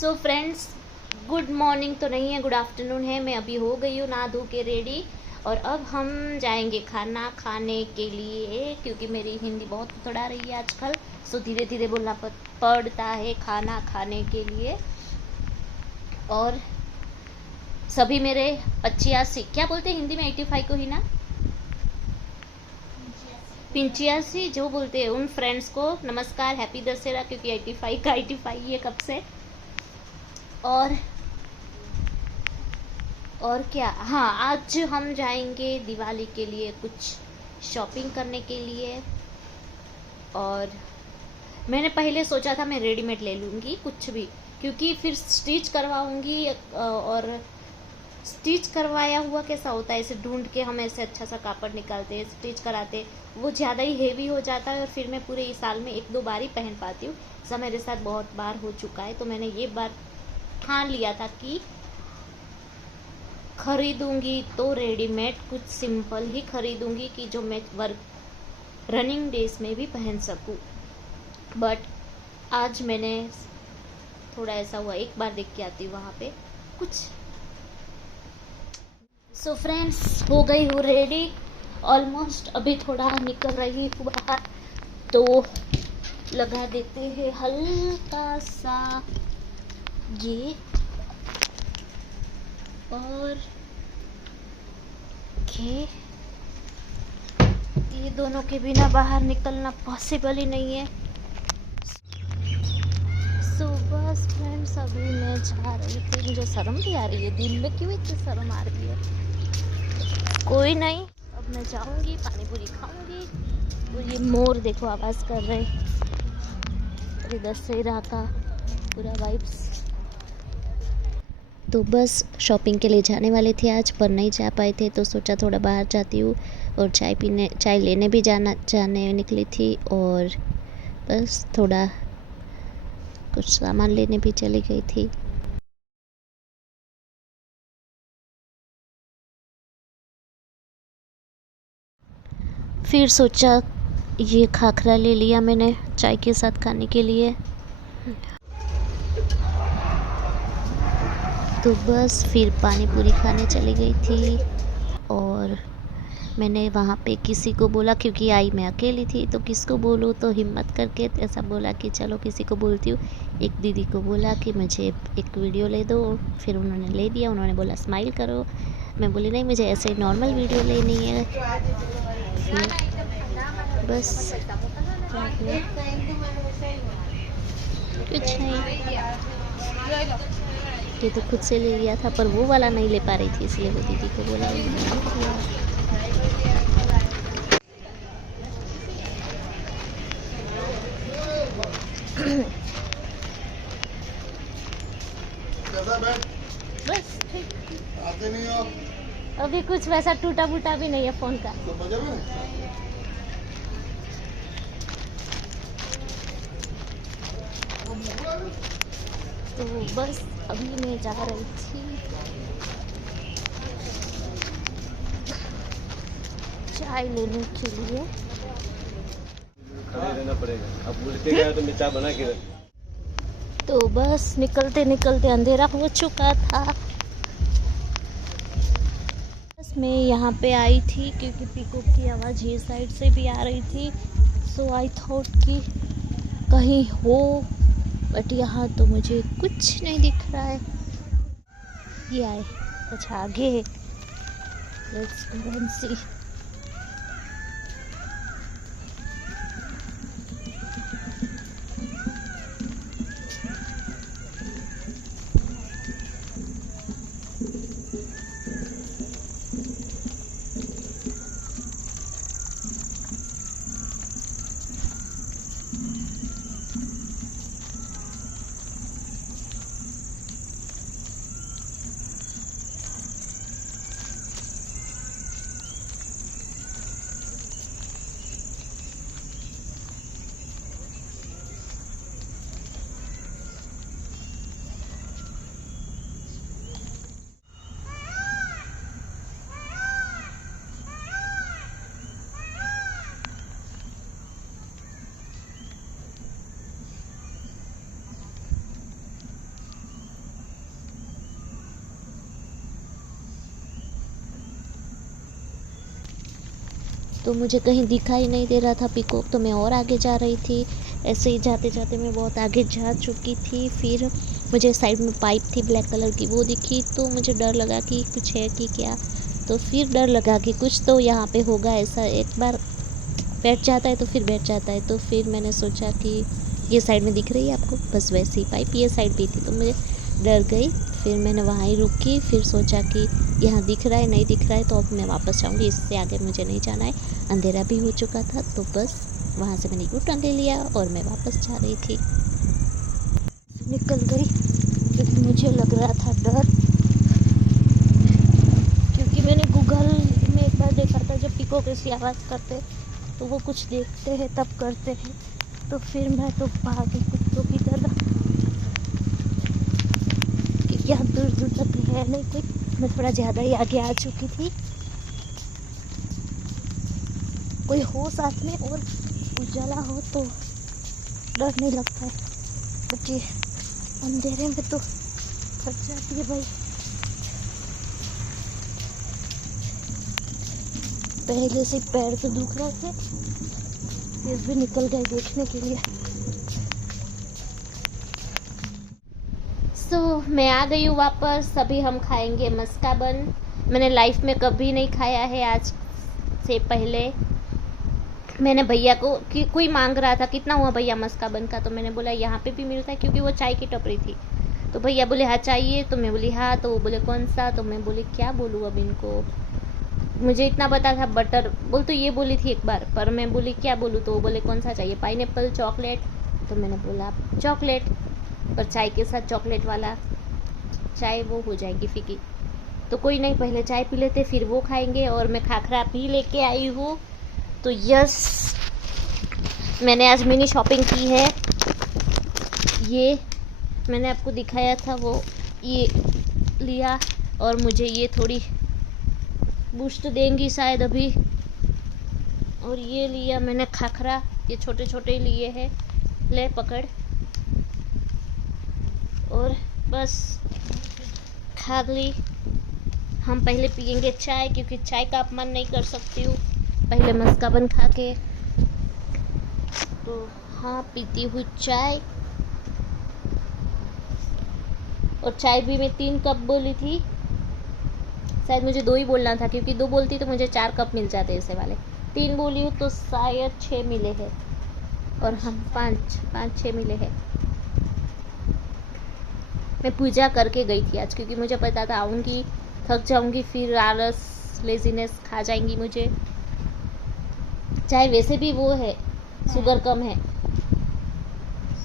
So friends, good morning तो नहीं है, गुड आफ्टरनून है। मैं अभी हो गई हूँ नहा धो के रेडी और अब हम जाएंगे खाना खाने के लिए, क्योंकि मेरी हिंदी बहुत उतड़ा रही है आजकल। सो धीरे धीरे बोलना पड़ता है खाना खाने के लिए। और सभी मेरे 85, क्या बोलते हैं हिंदी में 85 को ही ना, 85 जो बोलते हैं, उन फ्रेंड्स को नमस्कार, हैप्पी दशहरा, क्योंकि 85 का 85 ये कब से। और क्या, हाँ, आज हम जाएंगे दिवाली के लिए कुछ शॉपिंग करने के लिए। और मैंने पहले सोचा था मैं रेडीमेड ले लूँगी कुछ भी, क्योंकि फिर स्टिच करवाऊँगी। और स्टिच करवाया हुआ कैसा होता है, इसे ढूंढ के हम ऐसे अच्छा सा कापड़ निकालते हैं, स्टिच कराते, वो ज़्यादा ही हेवी हो जाता है और फिर मैं पूरे इस साल में 1-2 बार ही पहन पाती हूँ। ऐसा मेरे साथ बहुत बार हो चुका है। तो मैंने ये बार ठान लिया था कि खरीदूंगी तो रेडीमेड कुछ सिंपल ही खरीदूंगी, कि जो मैं वर्क रनिंग डेज में भी पहन सकूं। बट आज मैंने थोड़ा ऐसा हुआ, एक बार देख के आती हूँ वहाँ पे कुछ। सो फ्रेंड्स, हो गई हूँ रेडी ऑलमोस्ट। अभी थोड़ा निकल रही हूँ बाहर, तो लगा देते हैं हल्का सा ये। और ये दोनों के बिना बाहर निकलना पॉसिबल ही नहीं है। सो बस फ्रेंड्स, अभी मैं जा रही थी, मुझे शर्म भी आ रही है, दिन में क्यों इतनी शर्म आ रही है। कोई नहीं, अब मैं जाऊंगी, पानी पूरी खाऊंगी। और ये मोर देखो आवाज़ कर रहे, और इधर दशहरा का पूरा वाइब्स। तो बस शॉपिंग के लिए जाने वाले थे आज, पर नहीं जा पाए थे, तो सोचा थोड़ा बाहर जाती हूँ। और चाय लेने भी जाने निकली थी, और बस थोड़ा कुछ सामान लेने भी चली गई थी। फिर सोचा ये खाखरा ले लिया मैंने चाय के साथ खाने के लिए। तो बस फिर पानी पूरी खाने चली गई थी। और मैंने वहाँ पे किसी को बोला, क्योंकि आई मैं अकेली थी, तो किसको बोलूँ, तो हिम्मत करके ऐसा बोला कि चलो किसी को बोलती हूँ। एक दीदी को बोला कि मुझे एक वीडियो ले दो, फिर उन्होंने ले दिया। उन्होंने बोला स्माइल करो, मैं बोली नहीं, मुझे ऐसे नॉर्मल वीडियो लेनी है। फिर बस कुछ नहीं, ये तो खुद से ले लिया था, पर वो वाला नहीं ले पा रही थी, इसलिए वो दीदी को बोला, बस आते नहीं हो। अभी कुछ वैसा टूटा फूटा भी नहीं है फोन का। तो बस अभी मैं जा रही थी चाय लेने के लिए। रहना पड़ेगा, अब बोल के गया तो मैं चाय बना के रख। तो बस निकलते निकलते अंधेरा हो चुका था। बस मैं यहाँ पे आई थी क्योंकि पीकॉक की आवाज़ ये साइड से भी आ रही थी। सो आई थॉट कि कहीं हो, बट यहाँ तो मुझे कुछ नहीं दिख रहा है। ये आए, अच्छा आगे, लेट्स गो एंड सी। तो मुझे कहीं दिखाई नहीं दे रहा था पीकॉक, तो मैं और आगे जा रही थी। ऐसे ही जाते जाते मैं बहुत आगे जा चुकी थी। फिर मुझे साइड में पाइप थी ब्लैक कलर की, वो दिखी, तो मुझे डर लगा कि कुछ है कि क्या। तो फिर डर लगा कि कुछ तो यहाँ पे होगा, ऐसा एक बार बैठ जाता है तो फिर बैठ जाता है। तो फिर मैंने सोचा कि ये साइड में दिख रही है आपको, बस वैसी पाइप ये साइड भी थी, तो मुझे डर गई। फिर मैंने वहाँ ही रुकी, फिर सोचा कि यहाँ दिख रहा है, नहीं दिख रहा है तो अब मैं वापस जाऊँगी, इससे आगे मुझे नहीं जाना है। अंधेरा भी हो चुका था, तो बस वहाँ से मैंने यू टर्न ले लिया और मैं वापस जा रही थी। निकल गई क्योंकि मुझे लग रहा था डर, क्योंकि मैंने गूगल में एक बार देखा था जब पीकॉक ऐसी आवाज़ करते तो वो कुछ देखते हैं तब करते हैं। तो फिर मैं तो भागी कुत्तों की तरह, क्योंकि यहाँ दूर दूर तक है नहीं कोई। मैं थोड़ा ज़्यादा ही आगे आ चुकी थी। कोई हो साथ में और उजाला हो तो डर नहीं लगता है, क्योंकि अंधेरे में तो फट जाती है भाई। पहले से पैर तो दुख रहे थे, फिर भी निकल गए देखने के लिए। मैं आ गई हूँ वापस। अभी हम खाएंगे मस्का बन। मैंने लाइफ में कभी नहीं खाया है आज से पहले। मैंने भैया को कि कोई मांग रहा था कितना हुआ भैया मस्का बन का, तो मैंने बोला यहाँ पे भी मिलता है, क्योंकि वो चाय की टपरी थी। तो भैया बोले हाँ चाहिए, तो मैं बोली हाँ, तो वो बोले कौन सा, तो मैं बोली क्या बोलूँ अब इनको। मुझे इतना पता था बटर बोल, तो ये बोली थी एक बार, पर मैं बोली क्या बोलूँ, तो वो बोले कौन सा चाहिए, पाइनएप्पल, चॉकलेट। तो मैंने बोला चॉकलेट, पर चाय के साथ चॉकलेट वाला, चाय वो हो जाएगी फीकी। तो कोई नहीं, पहले चाय पी लेते फिर वो खाएंगे। और मैं खाखरा भी लेके आई हूँ। तो यस, मैंने आज मिनी शॉपिंग की है। ये मैंने आपको दिखाया था, वो ये लिया, और मुझे ये थोड़ी बूस्ट देंगी शायद अभी। और ये लिया मैंने खाखरा, ये छोटे छोटे लिए हैं, ले पकड़। और बस खा ली। हम पहले पियेंगे चाय, क्योंकि चाय का अपमान नहीं कर सकती हूँ पहले मस्का बन खा के। तो हाँ, पीती हुई चाय। और चाय भी मैं 3 कप बोली थी, शायद मुझे 2 ही बोलना था, क्योंकि 2 बोलती तो मुझे 4 कप मिल जाते ऐसे वाले। 3 बोली हूँ तो शायद 6 मिले हैं, और हम 5-6 मिले हैं। मैं पूजा करके गई थी आज, क्योंकि मुझे पता था आऊँगी, थक जाऊँगी, फिर आलस लेजीनेस खा जाएंगी मुझे। चाहे वैसे भी वो है, शुगर कम है,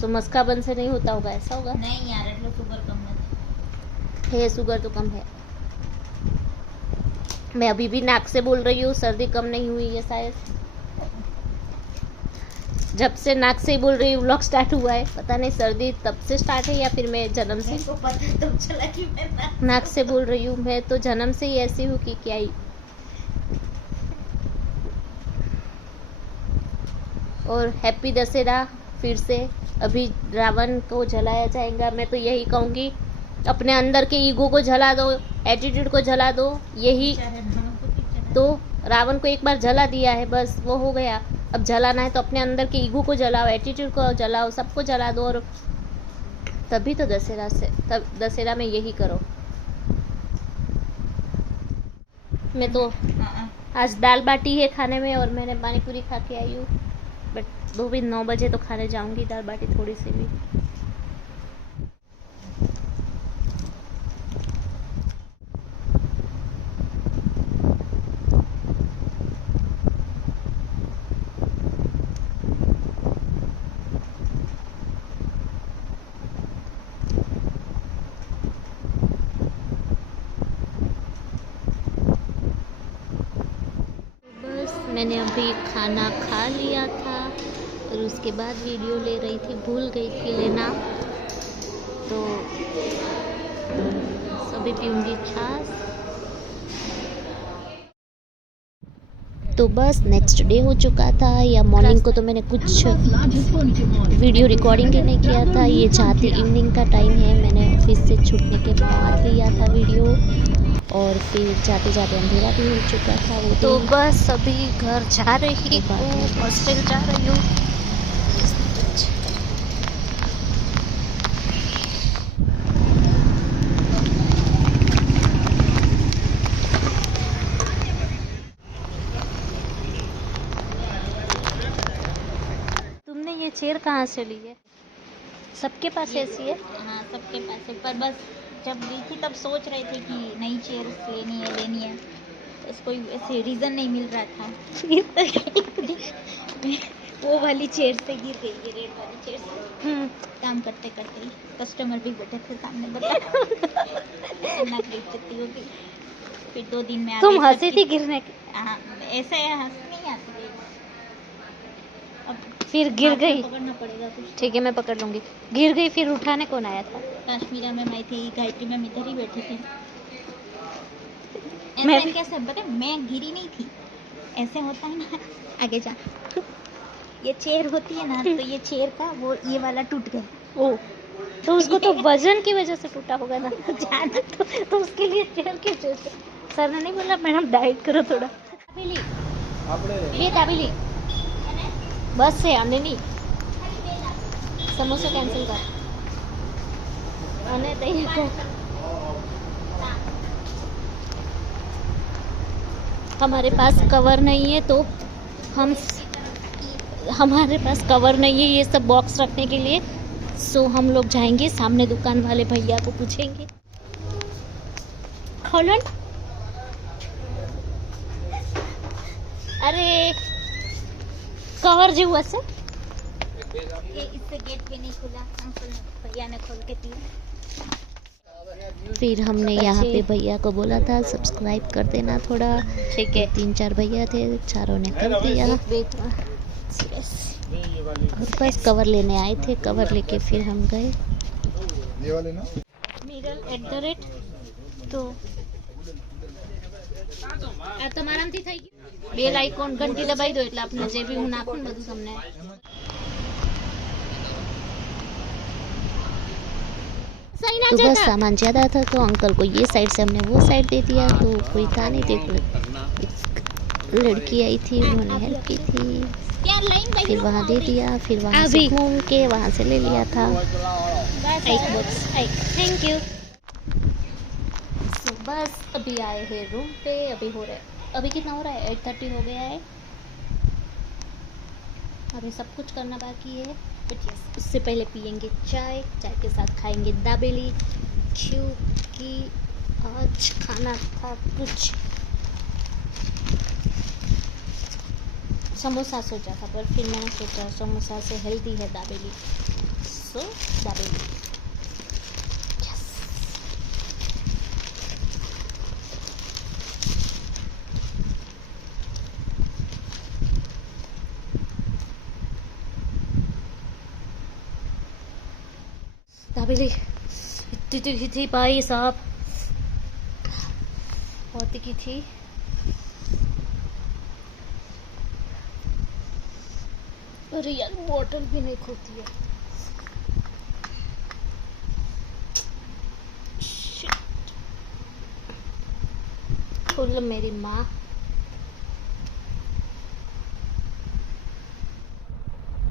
तो मस्का बन से नहीं होता होगा, ऐसा होगा। नहीं यार, એટલે शुगर कम है, शुगर तो कम है। मैं अभी भी नाक से बोल रही हूँ, सर्दी कम नहीं हुई है शायद। जब से नाक से ही बोल रही हूँ, व्लॉग स्टार्ट हुआ है, पता नहीं सर्दी तब से स्टार्ट है या फिर मैं जन्म से को पता तब चला कि मैं नाक से बोल रही हूँ। मैं तो जन्म से ही ऐसी हूँ कि क्या ही। और हैप्पी दशहरा फिर से। अभी रावण को जलाया जाएगा। मैं तो यही कहूँगी, अपने अंदर के ईगो को जला दो, एटीट्यूड को जला दो। यही तो, रावण को एक बार जला दिया है, बस वो हो गया। अब जलाना है तो अपने अंदर के ईगो को जलाओ, एटीट्यूड को जलाओ, सबको जला दो। और तभी तो दशहरा में यही करो। मैं तो आज दाल बाटी है खाने में, और मैंने पानी पूरी खा के आई हूँ। बट 9 बजे तो खाने जाऊंगी दाल बाटी थोड़ी सी भी। मैंने अभी खाना खा लिया था, और उसके बाद वीडियो ले रही थी, भूल गई थी लेना। तो अभी पीऊँगी छाछ। तो बस नेक्स्ट डे हो चुका था, या मॉर्निंग को तो मैंने कुछ वीडियो रिकॉर्डिंग ही नहीं किया था। ये चाहती इवनिंग का टाइम है, मैंने ऑफिस से छूटने के बाद लिया था वीडियो। और फिर जाते जाते अंधेरा भी हो चुका था। वो तो बस अभी घर जा रही हूँ, हॉस्टल जा रही हूँ। तुमने ये चेयर कहाँ से ली है? सबके पास ऐसी है? हाँ सबके पास है, पर बस जब ली थी तब सोच रहे थे कि नई चेयर लेनी है, बस कोई ऐसे रीज़न नहीं मिल रहा था। वो वाली चेयर से गिर गई, ये रेड वाली चेयर से। काम करते करते ही कस्टमर भी बैठे थे सामने, बता खतरनाक बेइज्जती हो गई। फिर 2 दिन में आ तुम गई हंसी सबकी। थी गिरने की? हाँ, ऐसे हंस नहीं आती है। अब फिर गिर हाथ में गई? पकड़ना पड़ेगा कुछ। ठीक है, मैं पकड़ लूंगी। गिर गई फिर उठाने कौन आया था? काश्मीरा में मैं थी, गायत्री मैम इधर ही बैठी थी। मैं ऐसे भी- कैसे पता है, मैं गिरी नहीं थी, ऐसे होता है ना। आगे जा, ये चेयर होती है ना, तो ये चेयर का वो ये वाला टूट गया। ओ, तो उसको तो वजन की वजह से टूटा होगा ना। जाना तो उसके लिए चेयर की वजह से। सर ने नहीं बोला मैडम डाइट करो थोड़ा? दाबेली, આપણે ये दाबेली बस से आने नहीं। समोसा कैंसिल कर आने दही कर। हमारे पास कवर नहीं है, तो हमारे पास कवर नहीं है ये सब बॉक्स रखने के लिए। सो हम लोग जाएंगे सामने दुकान वाले भैया को पूछेंगे। हॉलैंड, अरे कवर जो हुआ से ये इससे गेट भी नहीं खुला, अंकल भैया ने खोल के दिया। फिर हमने यहाँ पे भैया को बोला था सब्सक्राइब कर देना थोड़ा। ठीक है, 3-4 भैया थे, चारों ने कर दिया। और बस कवर लेने आए थे, कवर लेके फिर हम गए। ये वाले ना મિરર તો આ તમારામાંથી થઈ ગયું? બેલ આઇકોન ઘંટી દબાઈ દો એટલે આપણે જે બી હું નાખું ને બધું તમને सही ना। तो बस सामान ज़्यादा था तो अंकल को ये साइड से हमने वो साइड दे दिया, तो कोई था नहीं। देखो लड़की आई थी, उन्होंने हेल्प की थी, फिर वहाँ दे दिया, फिर वहाँ से घूम के वहाँ से ले लिया था एक बॉक्स। Thank you. सो बस अभी आए हैं रूम पे। अभी कितना हो रहा है? 8:30 हो गया है। अभी सब कुछ करना बाकी है, बट यस उससे पहले पियेंगे चाय के साथ खाएंगे दाबेली, क्योंकि आज खाना था कुछ समोसा सोचा था, पर फिर मैंने सोचा समोसा से हेल्दी है दाबेली, सो दाबेली। यस, दाबेली इतनी तीखी थी भाई साहब, बहुत तीखी थी। अरे यार बॉटल भी नहीं खुलती है। खुल मेरी माँ।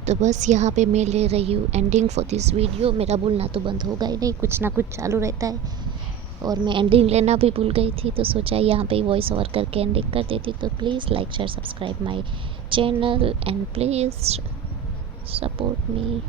तो बस यहाँ पे मैं ले रही हूँ एंडिंग फॉर दिस वीडियो। मेरा बोलना तो बंद होगा ही नहीं, कुछ ना कुछ चालू रहता है, और मैं एंडिंग लेना भी भूल गई थी, तो सोचा यहाँ पे वॉइस ओवर करके एंडिंग कर देती। तो please like share subscribe my channel and please support me.